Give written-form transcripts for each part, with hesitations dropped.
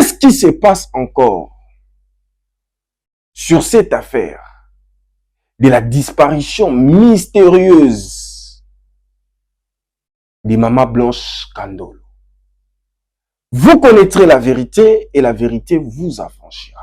Qu'est-ce qui se passe encore sur cette affaire de la disparition mystérieuse de Maman Blanche Kandolo? Vous connaîtrez la vérité et la vérité vous affranchira.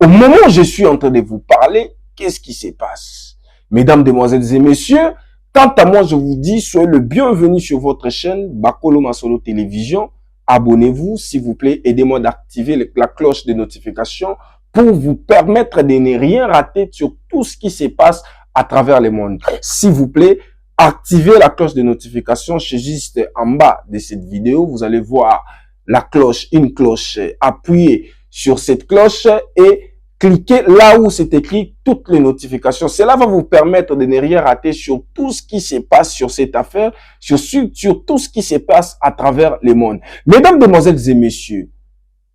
Au moment où je suis en train de vous parler, qu'est-ce qui se passe? Mesdames, demoiselles et messieurs, quant à moi, je vous dis, soyez le bienvenu sur votre chaîne Bakolo Masolo Télévision. Abonnez-vous, s'il vous plaît. Aidez-moi d'activer la cloche de notification pour vous permettre de ne rien rater sur tout ce qui se passe à travers le monde. S'il vous plaît, activez la cloche de notification. C'est juste en bas de cette vidéo. Vous allez voir la cloche, une cloche. Appuyez sur cette cloche et cliquez là où c'est écrit toutes les notifications. Cela va vous permettre de ne rien rater sur tout ce qui se passe sur cette affaire, sur tout ce qui se passe à travers le monde. Mesdames, demoiselles et messieurs,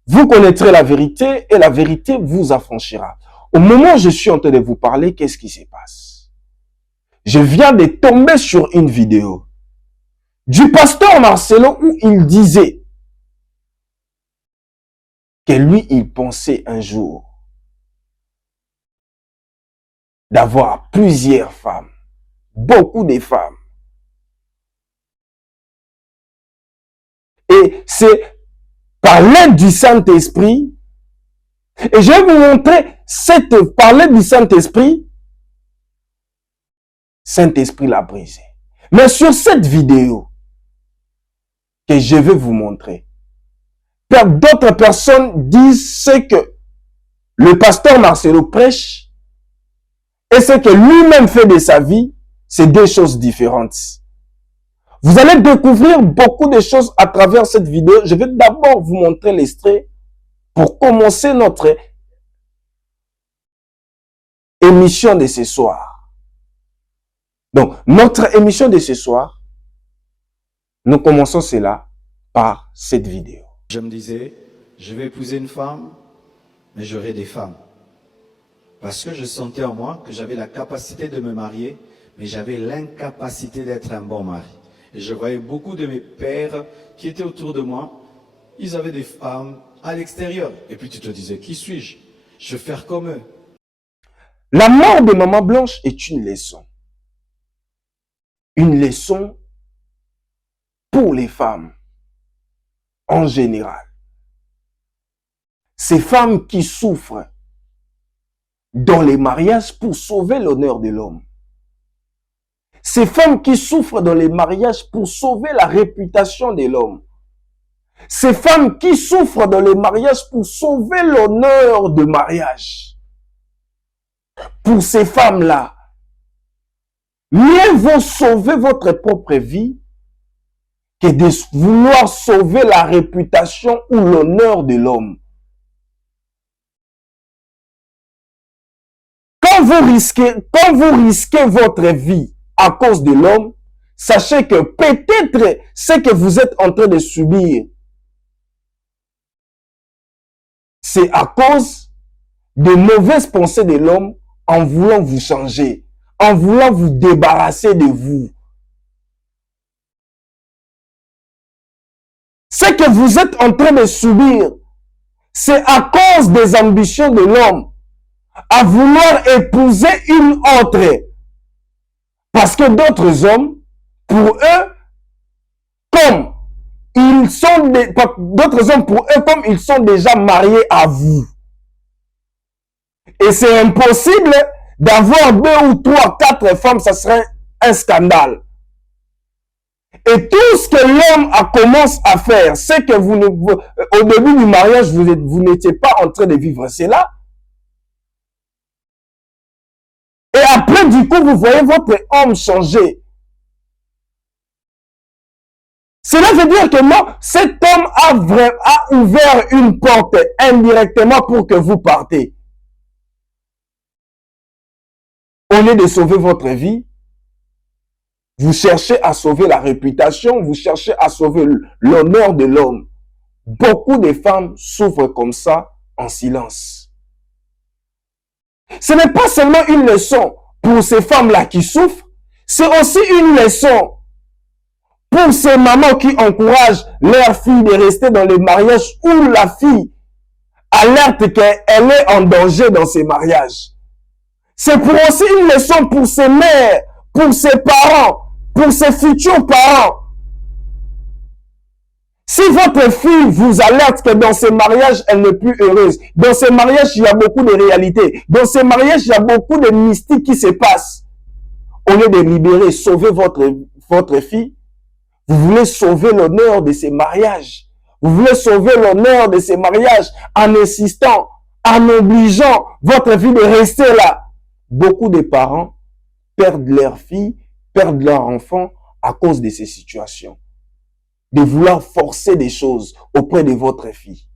vous connaîtrez la vérité et la vérité vous affranchira. Au moment où je suis en train de vous parler, qu'est-ce qui se passe? Je viens de tomber sur une vidéo du pasteur Marcelo où il disait que lui, il pensait un jour d'avoir plusieurs femmes, beaucoup de femmes. Et c'est par l'aide du Saint-Esprit, et je vais vous montrer par l'aide du Saint-Esprit, Saint-Esprit l'a brisé. Mais sur cette vidéo que je vais vous montrer, d'autres personnes disent ce que le pasteur Marcelo prêche et ce que lui-même fait de sa vie, c'est deux choses différentes. Vous allez découvrir beaucoup de choses à travers cette vidéo. Je vais d'abord vous montrer l'extrait pour commencer notre émission de ce soir. Donc, notre émission de ce soir, nous commençons cela par cette vidéo. Je me disais, je vais épouser une femme, mais j'aurai des femmes. Parce que je sentais en moi que j'avais la capacité de me marier, mais j'avais l'incapacité d'être un bon mari. Et je voyais beaucoup de mes pères qui étaient autour de moi, ils avaient des femmes à l'extérieur. Et puis tu te disais, qui suis-je? Je vais faire comme eux. La mort de Maman Blanche est une leçon. Une leçon pour les femmes en général. Ces femmes qui souffrent dans les mariages pour sauver l'honneur de l'homme. Ces femmes qui souffrent dans les mariages pour sauver la réputation de l'homme. Ces femmes qui souffrent dans les mariages pour sauver l'honneur de mariage. Pour ces femmes-là, mieux vaut sauver votre propre vie que de vouloir sauver la réputation ou l'honneur de l'homme. Quand vous risquez votre vie à cause de l'homme, sachez que peut-être ce que vous êtes en train de subir, c'est à cause des mauvaises pensées de l'homme en voulant vous changer, en voulant vous débarrasser de vous. Ce que vous êtes en train de subir, c'est à cause des ambitions de l'homme à vouloir épouser une autre. Parce que d'autres hommes, pour eux, comme ils sont déjà mariés à vous. Et c'est impossible d'avoir 2 ou 3, 4 femmes, ça serait un scandale. Et tout ce que l'homme commence à faire, c'est que au début du mariage, vous n'étiez pas en train de vivre cela. Et après, du coup, vous voyez votre homme changer. Cela veut dire que non, cet homme a ouvert une porte indirectement pour que vous partez. Au lieu de sauver votre vie, vous cherchez à sauver la réputation, vous cherchez à sauver l'honneur de l'homme. Beaucoup de femmes souffrent comme ça en silence. Ce n'est pas seulement une leçon pour ces femmes-là qui souffrent, c'est aussi une leçon Pour ces mamans qui encouragent leur fille de rester dans les mariages où la fille alerte qu'elle est en danger dans ces mariages. C'est pour aussi une leçon pour ses mères, pour ses parents, pour ses futurs parents. Si votre fille vous alerte que dans ces mariages, elle n'est plus heureuse, dans ces mariages, il y a beaucoup de réalités, dans ces mariages, il y a beaucoup de mystiques qui se passent. Au lieu de libérer, sauver votre fille, vous voulez sauver l'honneur de ces mariages. Vous voulez sauver l'honneur de ces mariages en insistant, en obligeant votre fille de rester là. Beaucoup de parents perdent leur fille, perdent leur enfant à cause de ces situations. De vouloir forcer des choses auprès de votre fille.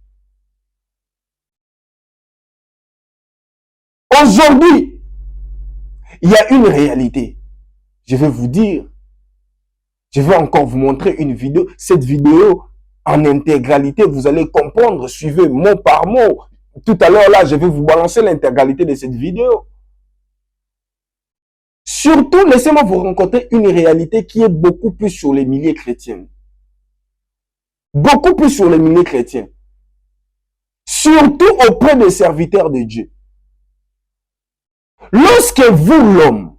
Aujourd'hui, il y a une réalité. Je vais vous dire, je vais encore vous montrer une vidéo. Cette vidéo, en intégralité, vous allez comprendre, suivez mot par mot. Tout à l'heure, là, je vais vous balancer l'intégralité de cette vidéo. Surtout, laissez-moi vous rencontrer une réalité qui est beaucoup plus sur les milieux chrétiens. Beaucoup plus sur les milieux chrétiens. Surtout auprès des serviteurs de Dieu. Lorsque vous, l'homme,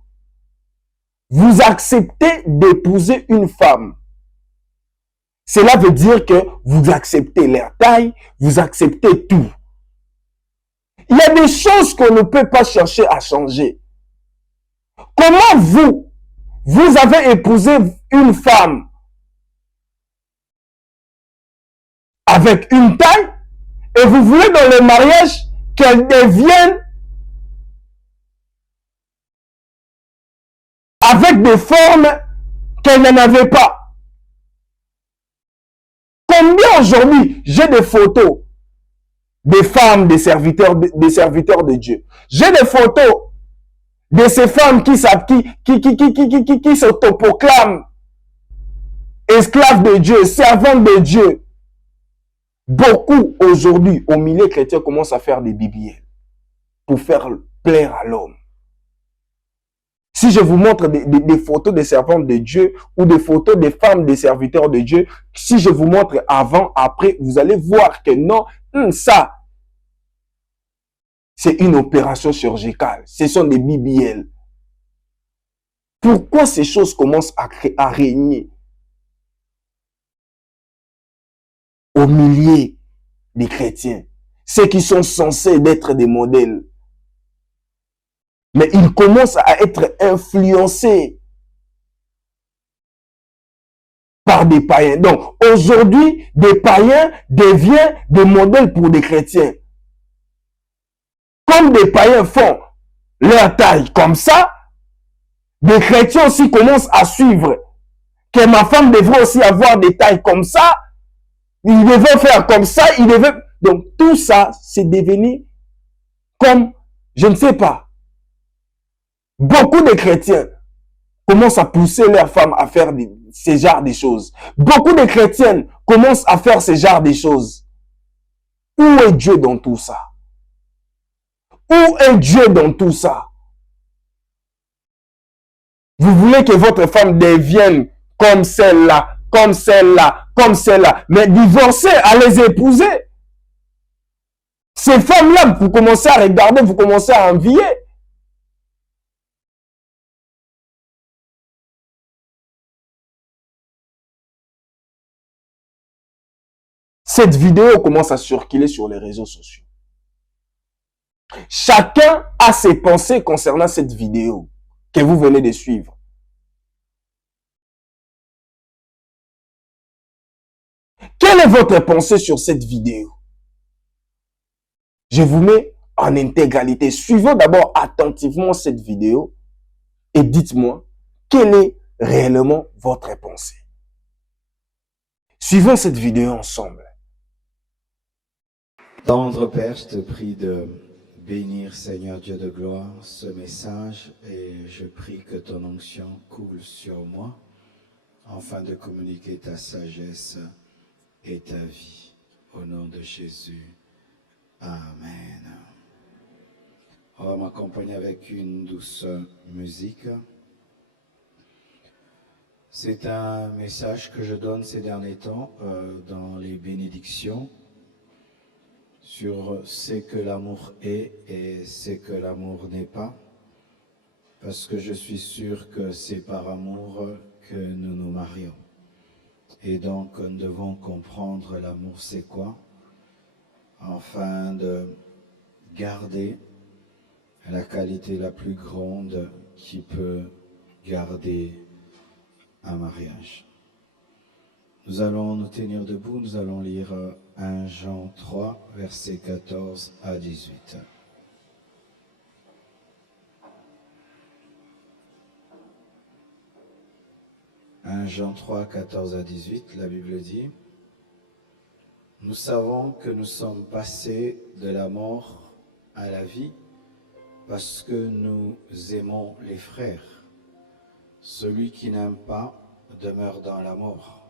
vous acceptez d'épouser une femme, cela veut dire que vous acceptez leur taille, vous acceptez tout. Il y a des choses qu'on ne peut pas chercher à changer. Comment vous avez épousé une femme avec une taille et vous voulez dans le mariage qu'elle devienne avec des formes qu'elle n'en avait pas. Combien aujourd'hui j'ai des photos des femmes, des serviteurs de Dieu. J'ai des photos de ces femmes qui s'autoproclament esclaves de Dieu, servantes de Dieu. Beaucoup aujourd'hui au milieu chrétien commencent à faire des BBL pour faire plaire à l'homme. Si je vous montre des photos des servantes de Dieu ou des photos des femmes des serviteurs de Dieu, si je vous montre avant, après, vous allez voir que non, ça, c'est une opération chirurgicale. Ce sont des BBL. Pourquoi ces choses commencent à régner au milieu des chrétiens? Ceux qui sont censés être des modèles. Mais ils commencent à être influencés par des païens. Donc, aujourd'hui, des païens deviennent des modèles pour des chrétiens. Comme des païens font leur taille comme ça, des chrétiens aussi commencent à suivre que ma femme devrait aussi avoir des tailles comme ça, il devait faire comme ça, il devait... Donc, tout ça, c'est devenu comme, je ne sais pas, beaucoup de chrétiens commencent à pousser leurs femmes à faire ce genre de choses. Beaucoup de chrétiennes commencent à faire ce genre de choses. Où est Dieu dans tout ça? Où est Dieu dans tout ça? Vous voulez que votre femme devienne comme celle-là, comme celle-là, comme celle-là, mais divorcez, à les épouser. Ces femmes-là, vous commencez à regarder, vous commencez à envier. Cette vidéo commence à circuler sur les réseaux sociaux. Chacun a ses pensées concernant cette vidéo que vous venez de suivre. Quelle est votre pensée sur cette vidéo? Je vous mets en intégralité. Suivez d'abord attentivement cette vidéo et dites-moi quelle est réellement votre pensée. Suivons cette vidéo ensemble. Tendre Père, je te prie de bénir, Seigneur Dieu de gloire, ce message et je prie que ton onction coule sur moi afin de communiquer ta sagesse et ta vie. Au nom de Jésus. Amen. On va m'accompagner avec une douce musique. C'est un message que je donne ces derniers temps dans les bénédictions sur ce que l'amour est et ce que l'amour n'est pas. Parce que je suis sûr que c'est par amour que nous nous marions. Et donc nous devons comprendre l'amour c'est quoi, afin de garder la qualité la plus grande qui peut garder un mariage. Nous allons nous tenir debout, nous allons lire 1 Jean 3, versets 14 à 18. « 1 Jean 3, 14 à 18, la Bible dit « Nous savons que nous sommes passés de la mort à la vie parce que nous aimons les frères. Celui qui n'aime pas demeure dans la mort.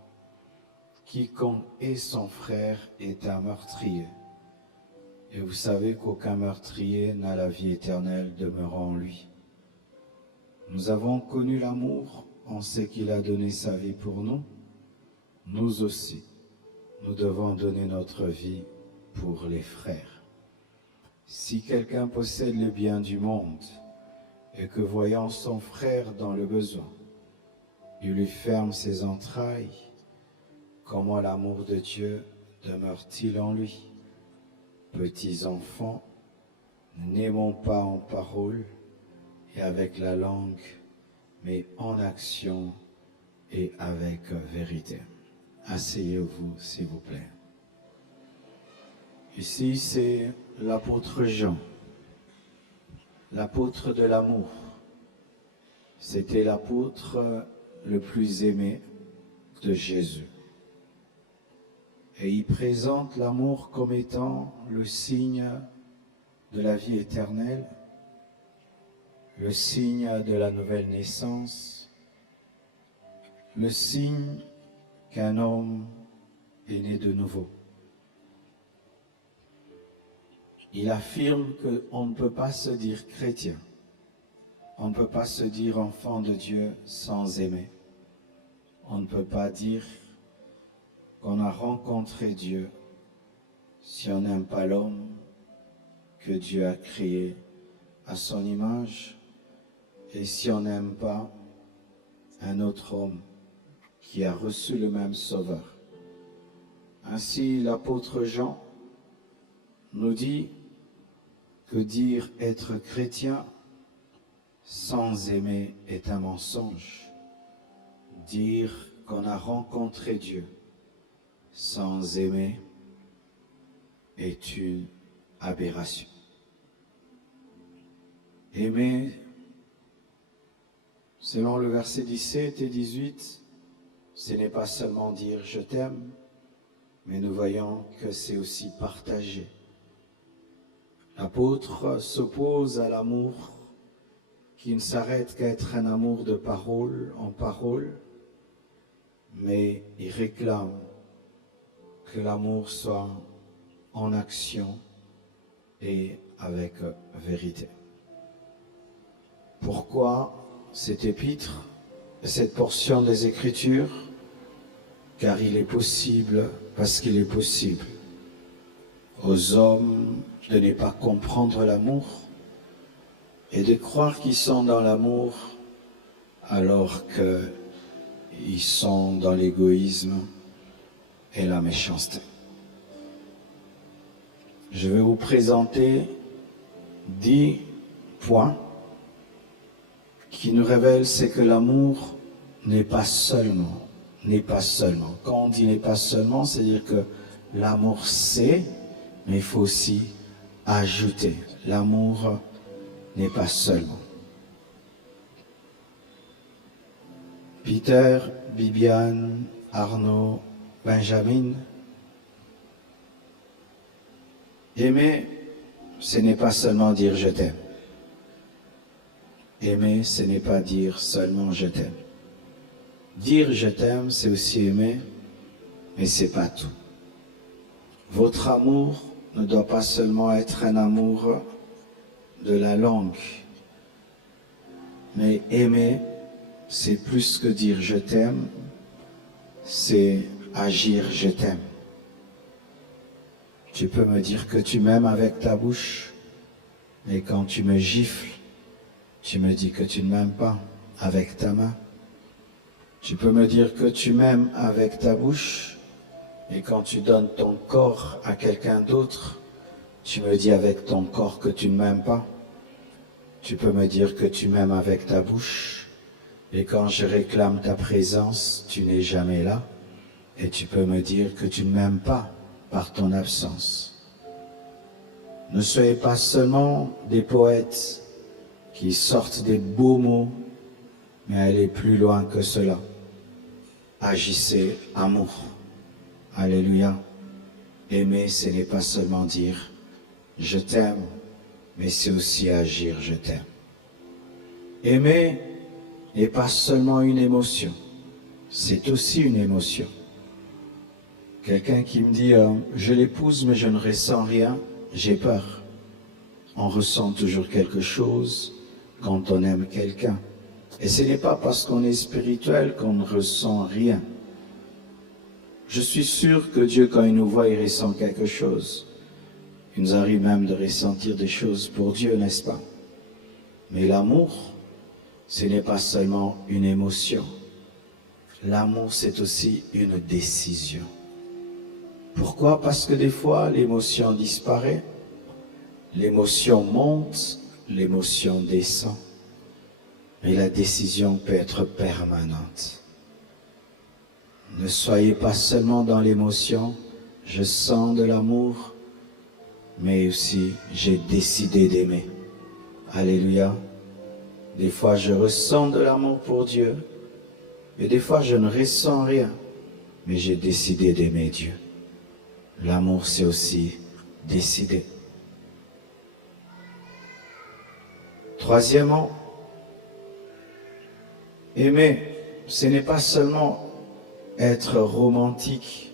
Quiconque est son frère est un meurtrier. Et vous savez qu'aucun meurtrier n'a la vie éternelle demeurant en lui. Nous avons connu l'amour en ce qu'il a donné sa vie pour nous. Nous aussi, nous devons donner notre vie pour les frères. Si quelqu'un possède le bien du monde et que voyant son frère dans le besoin, il lui ferme ses entrailles, comment l'amour de Dieu demeure-t-il en lui? Petits enfants, n'aimons pas en parole et avec la langue, mais en action et avec vérité. Asseyez-vous, s'il vous plaît. Ici, c'est l'apôtre Jean, l'apôtre de l'amour. C'était l'apôtre le plus aimé de Jésus. Et il présente l'amour comme étant le signe de la vie éternelle, le signe de la nouvelle naissance, le signe qu'un homme est né de nouveau. Il affirme qu'on ne peut pas se dire chrétien, on ne peut pas se dire enfant de Dieu sans aimer. On ne peut pas dire qu'on a rencontré Dieu si on n'aime pas l'homme que Dieu a créé à son image et si on n'aime pas un autre homme qui a reçu le même Sauveur. Ainsi, l'apôtre Jean nous dit que dire être chrétien sans aimer est un mensonge. Dire qu'on a rencontré Dieu sans aimer est une aberration. Aimer, selon le verset 17 et 18, ce n'est pas seulement dire « je t'aime », mais nous voyons que c'est aussi partager. L'apôtre s'oppose à l'amour qui ne s'arrête qu'à être un amour de parole en parole, mais il réclame que l'amour soit en action et avec vérité. Pourquoi cet épître, cette portion des Écritures? Car il est possible, parce qu'il est possible aux hommes de ne pas comprendre l'amour et de croire qu'ils sont dans l'amour alors qu'ils sont dans l'égoïsme et la méchanceté. Je vais vous présenter 10 points qui nous révèlent ce que l'amour n'est pas seulement. Quand on dit n'est pas seulement, c'est-à-dire que l'amour c'est, mais il faut aussi ajouter. L'amour n'est pas seulement. Peter, Bibiane, Arnaud, Benjamin. Aimer, ce n'est pas seulement dire je t'aime. Aimer, ce n'est pas dire seulement je t'aime. Dire je t'aime, c'est aussi aimer, mais c'est pas tout. Votre amour ne doit pas seulement être un amour de la langue, mais aimer c'est plus que dire je t'aime, c'est agir je t'aime. Tu peux me dire que tu m'aimes avec ta bouche, mais quand tu me gifles, tu me dis que tu ne m'aimes pas avec ta main. Tu peux me dire que tu m'aimes avec ta bouche, et quand tu donnes ton corps à quelqu'un d'autre, tu me dis avec ton corps que tu ne m'aimes pas. Tu peux me dire que tu m'aimes avec ta bouche, et quand je réclame ta présence, tu n'es jamais là. Et tu peux me dire que tu ne m'aimes pas par ton absence. Ne soyez pas seulement des poètes qui sortent des beaux mots, mais allez plus loin que cela. Agissez amour. Alléluia. Aimer, ce n'est pas seulement dire « je t'aime », mais c'est aussi agir « je t'aime ». Aimer n'est pas seulement une émotion, c'est aussi une émotion. Quelqu'un qui me dit « je l'épouse mais je ne ressens rien », j'ai peur. On ressent toujours quelque chose quand on aime quelqu'un. Et ce n'est pas parce qu'on est spirituel qu'on ne ressent rien. Je suis sûr que Dieu, quand il nous voit, il ressent quelque chose. Il nous arrive même de ressentir des choses pour Dieu, n'est-ce pas? Mais l'amour, ce n'est pas seulement une émotion. L'amour, c'est aussi une décision. Pourquoi? Parce que des fois, l'émotion disparaît, l'émotion monte, l'émotion descend. Mais la décision peut être permanente. Ne soyez pas seulement dans l'émotion, je sens de l'amour, mais aussi j'ai décidé d'aimer. Alléluia. Des fois je ressens de l'amour pour Dieu, et des fois je ne ressens rien, mais j'ai décidé d'aimer Dieu. L'amour, c'est aussi décider. Troisièmement, aimer, ce n'est pas seulement être romantique,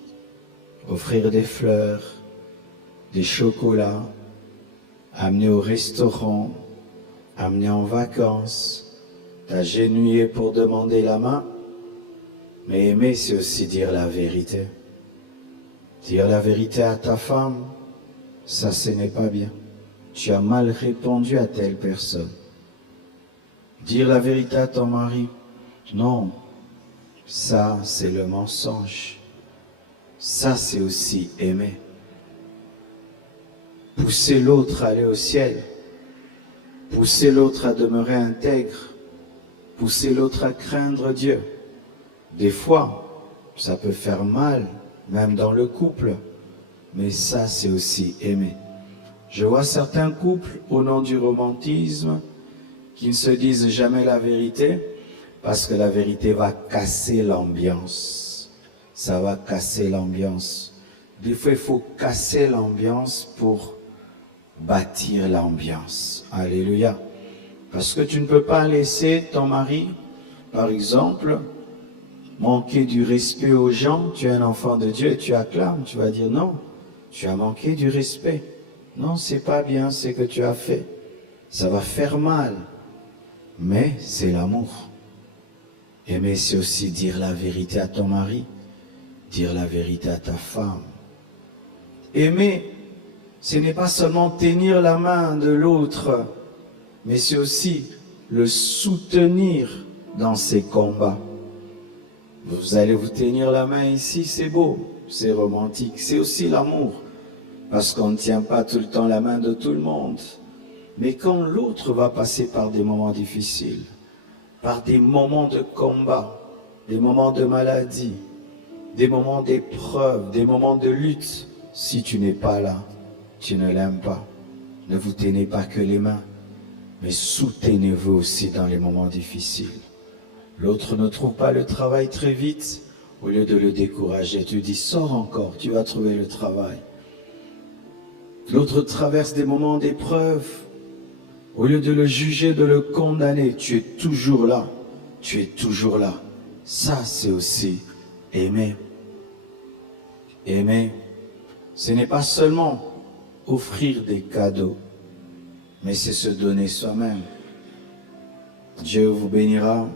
offrir des fleurs, des chocolats, amener au restaurant, amener en vacances, t'agenouiller pour demander la main. Mais aimer, c'est aussi dire la vérité. Dire la vérité à ta femme, ça ce n'est pas bien. Tu as mal répondu à telle personne. Dire la vérité à ton mari, non, ça c'est le mensonge. Ça c'est aussi aimer. Pousser l'autre à aller au ciel. Pousser l'autre à demeurer intègre. Pousser l'autre à craindre Dieu. Des fois, ça peut faire mal, même dans le couple, mais ça c'est aussi aimer. Je vois certains couples, au nom du romantisme, qui ne se disent jamais la vérité, parce que la vérité va casser l'ambiance. Ça va casser l'ambiance. Des fois, il faut casser l'ambiance pour bâtir l'ambiance. Alléluia. Parce que tu ne peux pas laisser ton mari, par exemple, manquer du respect aux gens. Tu es un enfant de Dieu et tu acclames. Tu vas dire non, tu as manqué du respect. Non, c'est pas bien ce que tu as fait. Ça va faire mal. Mais c'est l'amour. Aimer, c'est aussi dire la vérité à ton mari, dire la vérité à ta femme. Aimer, ce n'est pas seulement tenir la main de l'autre, mais c'est aussi le soutenir dans ses combats. Vous allez vous tenir la main ici, c'est beau, c'est romantique, c'est aussi l'amour, parce qu'on ne tient pas tout le temps la main de tout le monde. Mais quand l'autre va passer par des moments difficiles, par des moments de combat, des moments de maladie, des moments d'épreuve, des moments de lutte, si tu n'es pas là, tu ne l'aimes pas. Ne vous tenez pas que les mains, mais soutenez-vous aussi dans les moments difficiles. L'autre ne trouve pas le travail très vite, au lieu de le décourager, tu dis sors encore, tu vas trouver le travail. L'autre traverse des moments d'épreuve, au lieu de le juger, de le condamner, tu es toujours là, tu es toujours là. Ça, c'est aussi aimer. Aimer, ce n'est pas seulement offrir des cadeaux, mais c'est se donner soi-même. Dieu vous bénira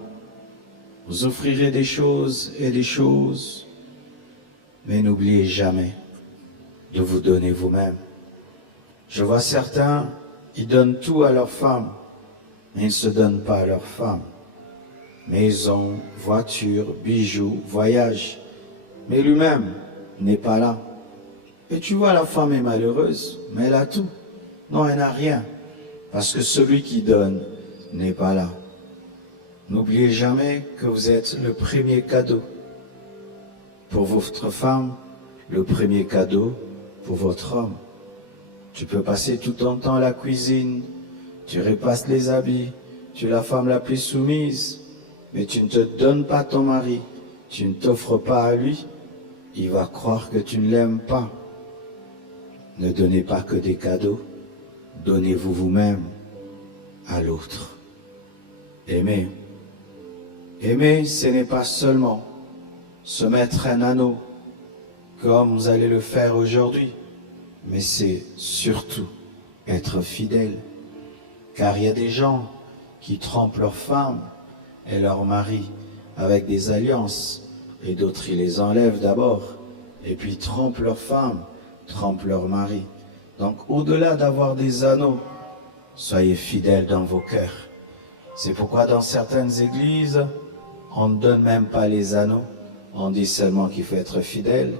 Vous offrirez des choses et des choses, mais n'oubliez jamais de vous donner vous-même. Je vois certains, ils donnent tout à leur femme, mais ils ne se donnent pas à leur femme. Maison, voiture, bijoux, voyage. Mais lui-même n'est pas là. Et tu vois, la femme est malheureuse, mais elle a tout. Non, elle n'a rien. Parce que celui qui donne n'est pas là. N'oubliez jamais que vous êtes le premier cadeau pour votre femme, le premier cadeau pour votre homme. Tu peux passer tout ton temps à la cuisine, tu repasses les habits, tu es la femme la plus soumise, mais tu ne te donnes pas ton mari, tu ne t'offres pas à lui, il va croire que tu ne l'aimes pas. Ne donnez pas que des cadeaux, donnez-vous vous-même à l'autre. Aimez. Aimer, ce n'est pas seulement se mettre un anneau, comme vous allez le faire aujourd'hui, mais c'est surtout être fidèle. Car il y a des gens qui trompent leurs femmes et leurs maris avec des alliances, et d'autres ils les enlèvent d'abord, et puis trompent leurs femmes, trompent leurs maris. Donc au-delà d'avoir des anneaux, soyez fidèles dans vos cœurs. C'est pourquoi dans certaines églises, on ne donne même pas les anneaux, on dit seulement qu'il faut être fidèle,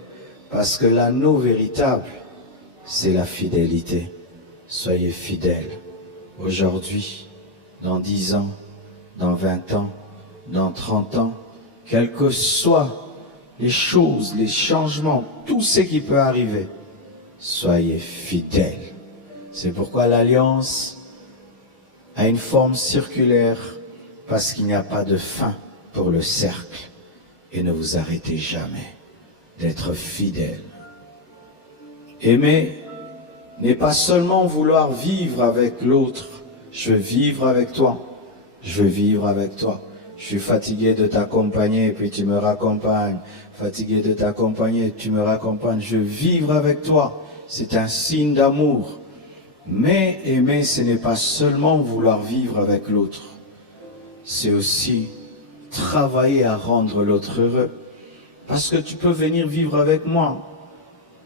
parce que l'anneau véritable, c'est la fidélité. Soyez fidèles. Aujourd'hui, dans 10 ans, dans 20 ans, dans 30 ans, quelles que soient les choses, les changements, tout ce qui peut arriver, soyez fidèles. C'est pourquoi l'alliance a une forme circulaire, parce qu'il n'y a pas de fin pour le cercle. Et ne vous arrêtez jamais d'être fidèles. Aimer n'est pas seulement vouloir vivre avec l'autre. Je veux vivre avec toi. Je veux vivre avec toi. Je suis fatigué de t'accompagner, puis tu me raccompagnes. Fatigué de t'accompagner, tu me raccompagnes. Je veux vivre avec toi. C'est un signe d'amour. Mais aimer, ce n'est pas seulement vouloir vivre avec l'autre. C'est aussi travailler à rendre l'autre heureux. Parce que tu peux venir vivre avec moi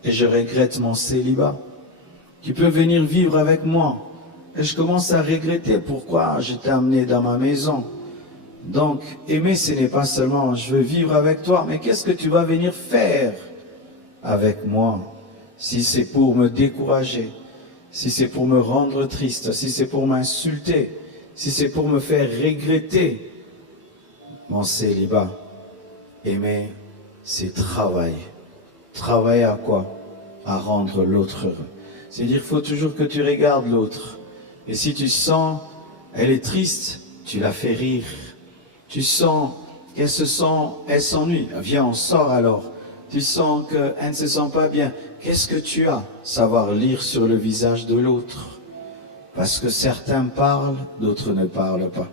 et je regrette mon célibat. Tu peux venir vivre avec moi et je commence à regretter pourquoi je t'ai amené dans ma maison. Donc, aimer, ce n'est pas seulement je veux vivre avec toi, mais qu'est-ce que tu vas venir faire avec moi? Si c'est pour me décourager, si c'est pour me rendre triste, si c'est pour m'insulter, si c'est pour me faire regretter mon célibat. Aimer, c'est travailler. Travailler à quoi? À rendre l'autre heureux. C'est-à-dire qu'il faut toujours que tu regardes l'autre. Et si tu sens, elle est triste, tu la fais rire. Tu sens qu'elle elle s'ennuie. Viens, on sort alors. Tu sens qu'elle ne se sent pas bien. Qu'est-ce que tu as? Savoir lire sur le visage de l'autre. Parce que certains parlent, d'autres ne parlent pas.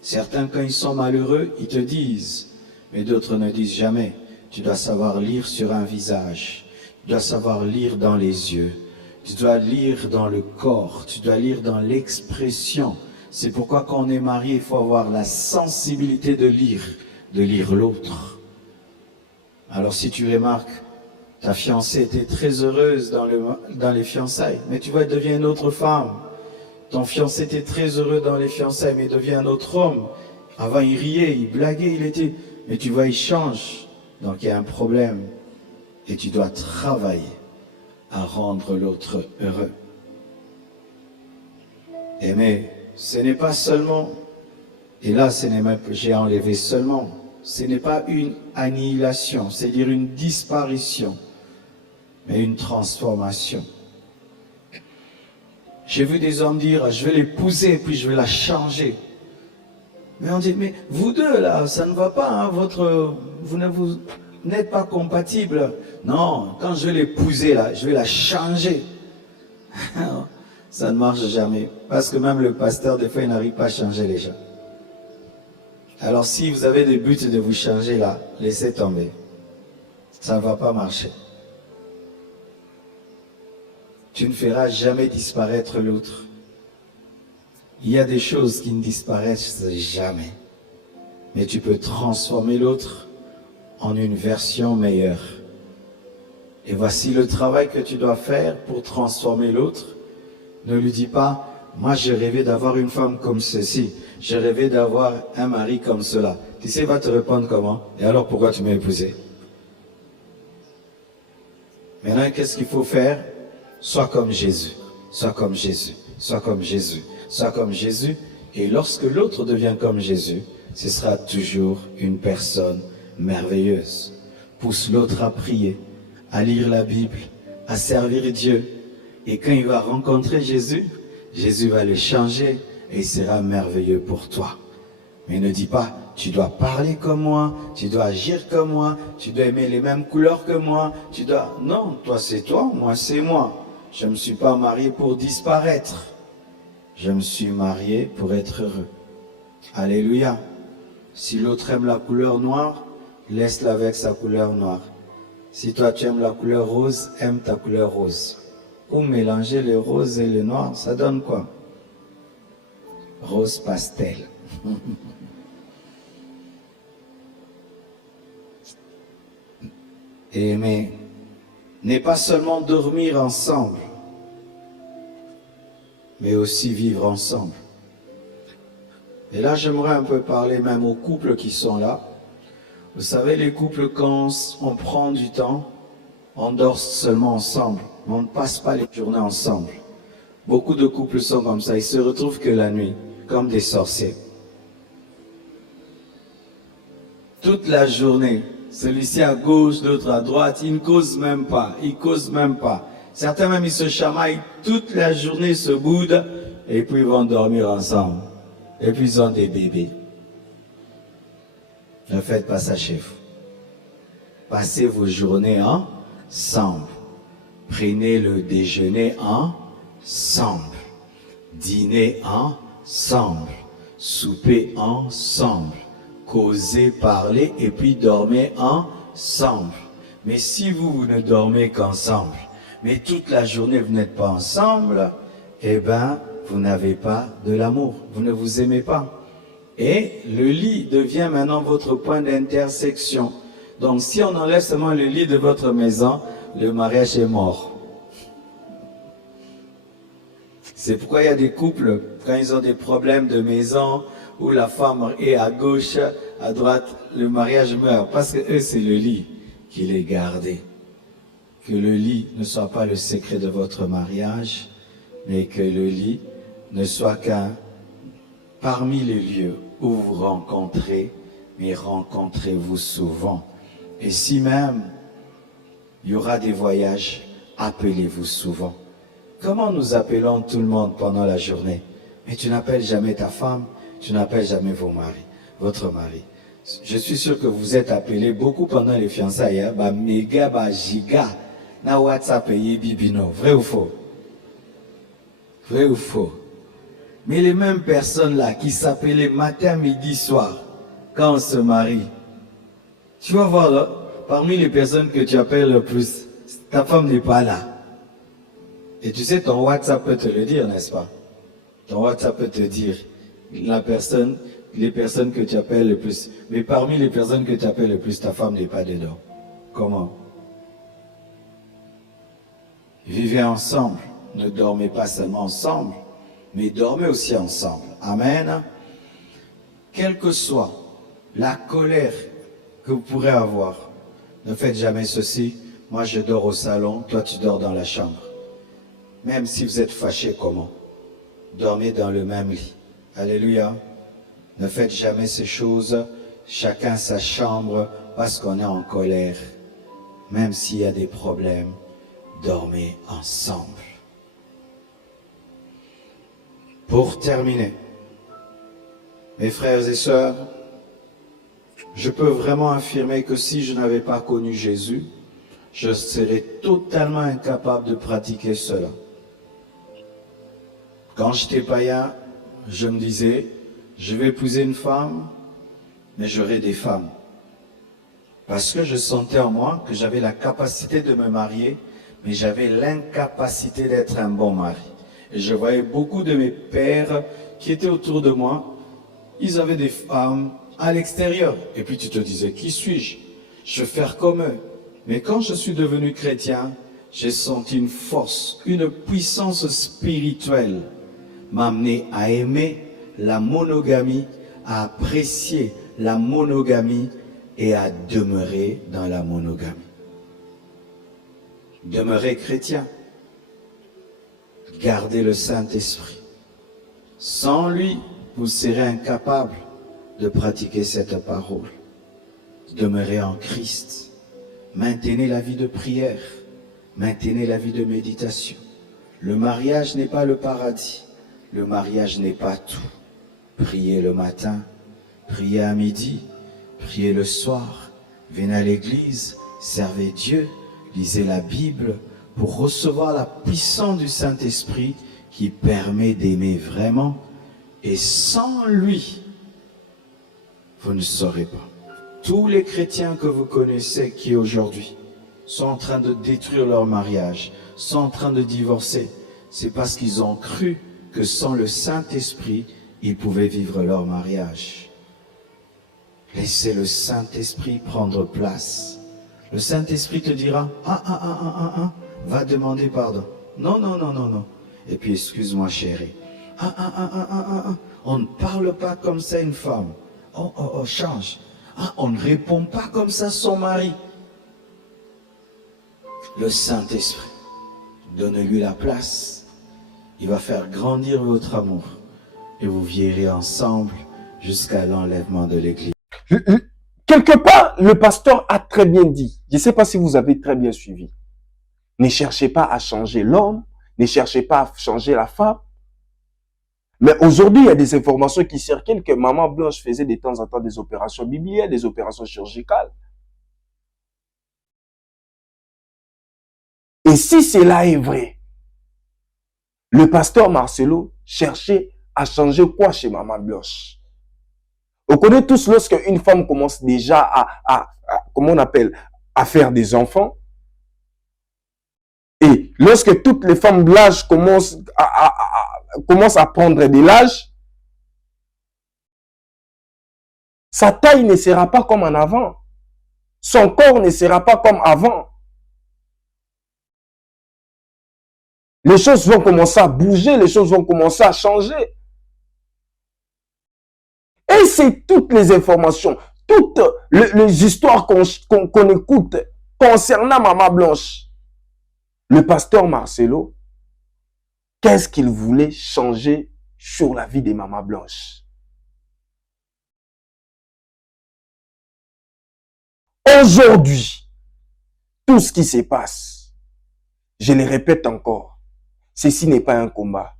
Certains, quand ils sont malheureux, ils te disent, mais d'autres ne disent jamais. Tu dois savoir lire sur un visage. Tu dois savoir lire dans les yeux. Tu dois lire dans le corps. Tu dois lire dans l'expression. C'est pourquoi quand on est marié, il faut avoir la sensibilité de lire l'autre. Alors si tu remarques, ta fiancée était très heureuse dans les fiançailles, mais tu vois, elle devient une autre femme. Ton fiancé était très heureux dans les fiançailles, mais il devient un autre homme. Avant, il riait, il blaguait, mais tu vois, il change. Donc, il y a un problème. Et tu dois travailler à rendre l'autre heureux. Aimer, ce n'est pas seulement, et là, j'ai enlevé seulement, ce n'est pas une annihilation, c'est-à-dire une disparition, mais une transformation. J'ai vu des hommes dire, je vais l'épouser, puis je vais la changer. Mais on dit, mais vous deux là, ça ne va pas, hein, vous n'êtes pas compatibles. Non, quand je vais l'épouser là, je vais la changer. Ça ne marche jamais. Parce que même le pasteur, des fois, il n'arrive pas à changer les gens. Alors si vous avez des buts de vous changer là, laissez tomber. Ça ne va pas marcher. Tu ne feras jamais disparaître l'autre. Il y a des choses qui ne disparaissent jamais. mais tu peux transformer l'autre en une version meilleure. Et voici le travail que tu dois faire pour transformer l'autre. Ne lui dis pas, moi j'ai rêvé d'avoir une femme comme ceci, j'ai rêvé d'avoir un mari comme cela. Tu sais, il va te répondre comment? Et alors pourquoi tu m'as épousé? Maintenant, qu'est-ce qu'il faut faire? Sois comme Jésus, sois comme Jésus, sois comme Jésus, sois comme Jésus. Et lorsque l'autre devient comme Jésus, ce sera toujours une personne merveilleuse. Pousse l'autre à prier, à lire la Bible, à servir Dieu. Et quand il va rencontrer Jésus, Jésus va le changer et il sera merveilleux pour toi. Mais ne dis pas, tu dois parler comme moi, tu dois agir comme moi, tu dois aimer les mêmes couleurs que moi, tu dois... Non, toi c'est toi, moi c'est moi. Je ne me suis pas marié pour disparaître. Je me suis marié pour être heureux. Alléluia. Si l'autre aime la couleur noire, laisse-la avec sa couleur noire. Si toi tu aimes la couleur rose, aime ta couleur rose. Ou mélanger le rose et le noir, ça donne quoi? Rose pastel. Aimer n'est pas seulement dormir ensemble, mais aussi vivre ensemble. Et là, j'aimerais un peu parler même aux couples qui sont là. Vous savez, les couples, quand on prend du temps, on dort seulement ensemble, mais on ne passe pas les journées ensemble. Beaucoup de couples sont comme ça, ils se retrouvent que la nuit, comme des sorciers. Toute la journée, celui-ci à gauche, l'autre à droite, ils ne causent même pas, ils causent même pas. Certains même, ils se chamaillent toute la journée, se boudent, et puis ils vont dormir ensemble. Et puis ils ont des bébés. Ne faites pas ça chez vous. Passez vos journées ensemble. Prenez le déjeuner ensemble. Dînez ensemble. Soupez ensemble. Causez, parlez et puis dormez ensemble. Mais si vous ne dormez qu'ensemble, mais toute la journée vous n'êtes pas ensemble, eh bien, vous n'avez pas de l'amour, vous ne vous aimez pas. Et le lit devient maintenant votre point d'intersection. Donc si on enlève seulement le lit de votre maison, le mariage est mort. C'est pourquoi il y a des couples, quand ils ont des problèmes de maison, où la femme est à gauche, à droite, le mariage meurt. Parce que eux, c'est le lit qui les gardait. Que le lit ne soit pas le secret de votre mariage, mais que le lit ne soit qu'un parmi les lieux où vous rencontrez, mais rencontrez-vous souvent. Et si même il y aura des voyages, appelez-vous souvent. Comment nous appelons tout le monde pendant la journée? Mais tu n'appelles jamais ta femme, tu n'appelles jamais votre mari. Je suis sûr que vous êtes appelés beaucoup pendant les fiançailles, hein? Bah méga, bah giga, na WhatsApp et bibino. Vrai ou faux? Vrai ou faux? Mais les mêmes personnes là qui s'appelaient matin, midi, soir, quand on se marie, tu vas voir là, parmi les personnes que tu appelles le plus, ta femme n'est pas là. Et tu sais, ton WhatsApp peut te le dire, n'est-ce pas? Ton WhatsApp peut te dire les personnes que tu appelles le plus. Mais parmi les personnes que tu appelles le plus, ta femme n'est pas dedans. Comment? Vivez ensemble. Ne dormez pas seulement ensemble, mais dormez aussi ensemble. Amen. Quelle que soit la colère que vous pourrez avoir, ne faites jamais ceci. Moi, je dors au salon, toi, tu dors dans la chambre. Même si vous êtes fâchés, comment? Dormez dans le même lit. Alléluia. Ne faites jamais ces choses, chacun sa chambre, parce qu'on est en colère. Même s'il y a des problèmes, dormez ensemble. Pour terminer, mes frères et sœurs, je peux vraiment affirmer que si je n'avais pas connu Jésus, je serais totalement incapable de pratiquer cela. Quand j'étais païen, je me disais, je vais épouser une femme, mais j'aurai des femmes. Parce que je sentais en moi que j'avais la capacité de me marier, mais j'avais l'incapacité d'être un bon mari. Et je voyais beaucoup de mes pères qui étaient autour de moi, ils avaient des femmes, à l'extérieur. Et puis tu te disais, qui suis-je? Je veux faire comme eux. Mais quand je suis devenu chrétien, j'ai senti une force, une puissance spirituelle m'amener à aimer la monogamie, à apprécier la monogamie et à demeurer dans la monogamie. Demeurer chrétien, garder le Saint-Esprit. Sans lui, vous serez incapable de pratiquer cette parole. Demeurez en Christ. Maintenez la vie de prière. Maintenez la vie de méditation. Le mariage n'est pas le paradis. Le mariage n'est pas tout. Priez le matin, priez à midi, priez le soir. Venez à l'église, servez Dieu, lisez la Bible pour recevoir la puissance du Saint-Esprit qui permet d'aimer vraiment. Et sans lui, vous ne saurez pas. Tous les chrétiens que vous connaissez qui aujourd'hui sont en train de détruire leur mariage, sont en train de divorcer, c'est parce qu'ils ont cru que sans le Saint-Esprit, ils pouvaient vivre leur mariage. Laissez le Saint-Esprit prendre place. Le Saint-Esprit te dira, va demander pardon. Non, non, non, non, non. Et puis, excuse-moi chérie. On ne parle pas comme ça à une femme. Change. On ne répond pas comme ça à son mari. Le Saint-Esprit, donnez-lui la place. Il va faire grandir votre amour. Et vous vieillirez ensemble jusqu'à l'enlèvement de l'Église. Quelque part, le pasteur a très bien dit. Je ne sais pas si vous avez très bien suivi. Ne cherchez pas à changer l'homme. Ne cherchez pas à changer la femme. Mais aujourd'hui, il y a des informations qui circulent que Maman Blanche faisait de temps en temps des opérations bibliques, des opérations chirurgicales. Et si cela est vrai, le pasteur Marcelo cherchait à changer quoi chez Maman Blanche? On connaît tous lorsque une femme commence déjà comment on appelle, à faire des enfants. Et lorsque toutes les femmes de l'âge commencent à prendre de l'âge, sa taille ne sera pas comme en avant. Son corps ne sera pas comme avant. Les choses vont commencer à bouger, les choses vont commencer à changer. Et c'est toutes les informations, toutes les histoires qu'on écoute concernant Maman Blanche. Le pasteur Marcelo, qu'est-ce qu'il voulait changer sur la vie de Maman Blanche? Aujourd'hui, tout ce qui se passe, je le répète encore, ceci n'est pas un combat.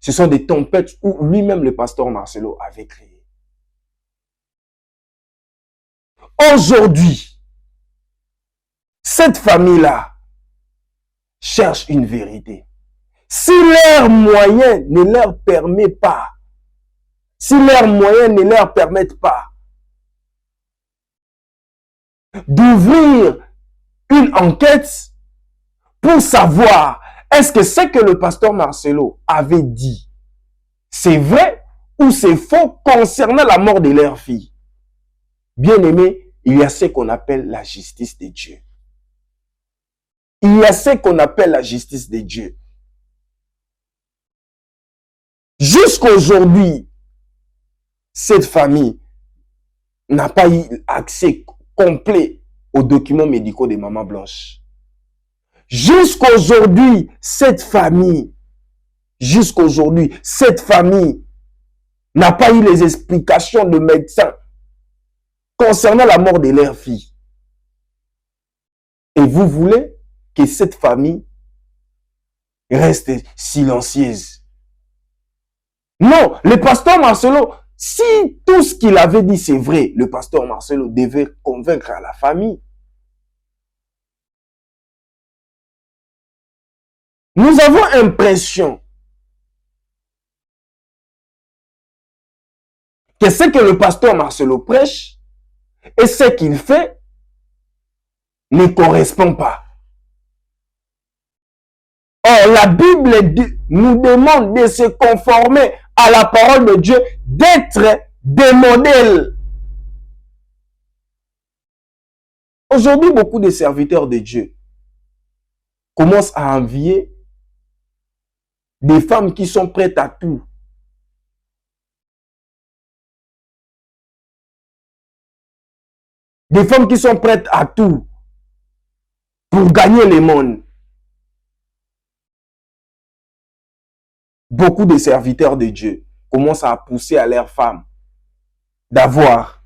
Ce sont des tempêtes où lui-même le pasteur Marcelo avait créé. Aujourd'hui, cette famille-là cherche une vérité. Si leurs moyens ne leur permettent pas, d'ouvrir une enquête pour savoir est-ce que ce que le pasteur Marcelo avait dit, c'est vrai ou c'est faux concernant la mort de leur fille. Bien aimé, il y a ce qu'on appelle la justice de Dieu. Il y a ce qu'on appelle la justice de Dieu. Jusqu'aujourd'hui, cette famille n'a pas eu accès complet aux documents médicaux de Maman Blanche. Jusqu'aujourd'hui, cette famille n'a pas eu les explications de médecins concernant la mort de leur fille. Et vous voulez que cette famille reste silencieuse? Non, le pasteur Marcelo, si tout ce qu'il avait dit c'est vrai, le pasteur Marcelo devait convaincre la famille. Nous avons l'impression que ce que le pasteur Marcelo prêche et ce qu'il fait ne correspond pas. Or, la Bible nous demande de se conformer à la parole de Dieu, d'être des modèles. Aujourd'hui, beaucoup de serviteurs de Dieu commencent à envier des femmes qui sont prêtes à tout. Des femmes qui sont prêtes à tout pour gagner le monde. Beaucoup de serviteurs de Dieu commencent à pousser à leurs femmes d'avoir,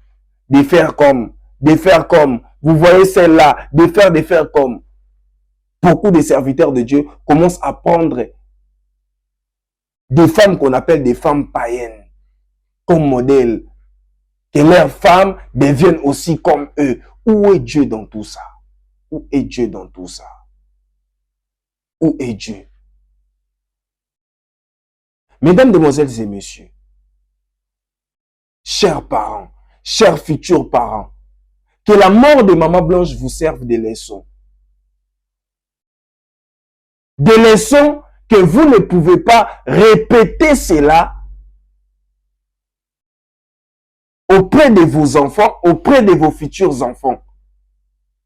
de faire comme, vous voyez celle-là, de faire comme. Beaucoup de serviteurs de Dieu commencent à prendre des femmes qu'on appelle des femmes païennes comme modèle, que leurs femmes deviennent aussi comme eux. Où est Dieu dans tout ça? Où est Dieu dans tout ça? Où est Dieu? Mesdames, demoiselles et messieurs, chers parents, chers futurs parents, que la mort de Maman Blanche vous serve de leçons. Des leçons que vous ne pouvez pas répéter cela auprès de vos enfants, auprès de vos futurs enfants.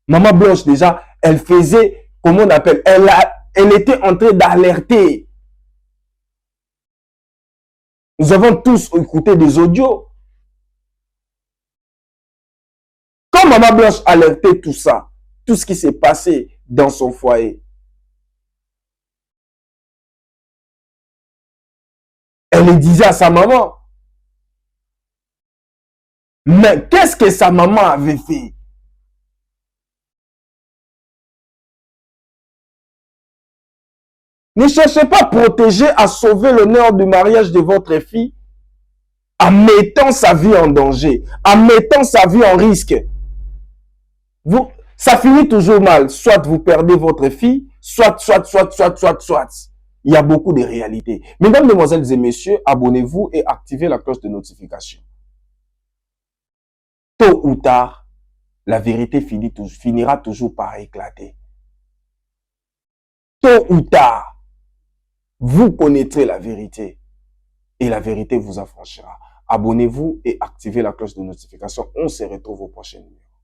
Maman Blanche, déjà, elle faisait, comment on appelle, elle était en train d'alerter. Nous avons tous écouté des audios. Quand Maman Blanche alertait tout ça, tout ce qui s'est passé dans son foyer, elle le disait à sa maman. Mais qu'est-ce que sa maman avait fait? Ne cherchez pas à protéger, à sauver l'honneur du mariage de votre fille en mettant sa vie en danger, en mettant sa vie en risque. Ça finit toujours mal. Soit vous perdez votre fille, soit. Il y a beaucoup de réalités. Mesdames, mesdemoiselles et messieurs, abonnez-vous et activez la cloche de notification. Tôt ou tard, la vérité finira toujours par éclater. Tôt ou tard, vous connaîtrez la vérité et la vérité vous affranchira. Abonnez-vous et activez la cloche de notification. On se retrouve au prochain numéro.